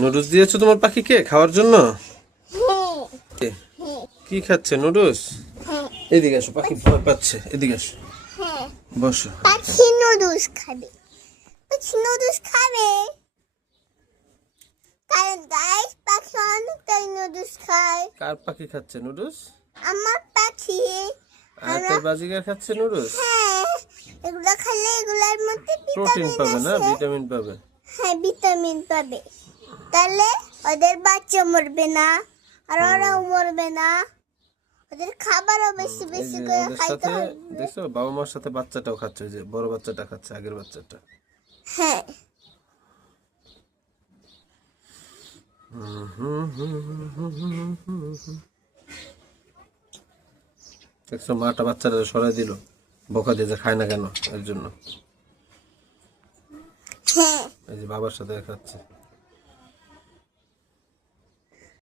Noodles দিয়েছো তোমার পাখিকে খাওয়ার জন্য? কি খাচ্ছে নুডলস? এদিকে আসো, পাখি ভয় পাচ্ছে, এদিকে আসো, বসো। পাখি নুডলস খাবে, পাখি নুডলস খাবে। কারণ গাইস পাখি অনেকটাই নুডলস খায়। কার পাখি খাচ্ছে নুডলস? আমার পাখি। আর তোর বাজিগার খাচ্ছে নুডলস? হ্যাঁ, এগুলো খেলে এগুলোর মধ্যে প্রোটিন ভিটামিন পাবে না, আছে। ভিটামিন পাবে। হ্যাঁ, ভিটামিন পাবে। তাহলে ওদের বাচ্চা মরবে না, আর ওরাও মরবে না। ওদের খাবারও বেশি এই বেশি যে করে ওদের খাইতে সাথে হবে। দেখছো বাবা মার সাথে বাচ্চাটাও খাচ্ছে, ওই যে বড় বাচ্চাটা খাচ্ছে, আগের বাচ্চাটা। হ্যাঁ, দেখছো মাটা বাচ্চাটা সরাই দিল, বকা দিয়ে যে খায় না কেন এর জন্য। হ্যাঁ। এই যে বাবার সাথে খাচ্ছে।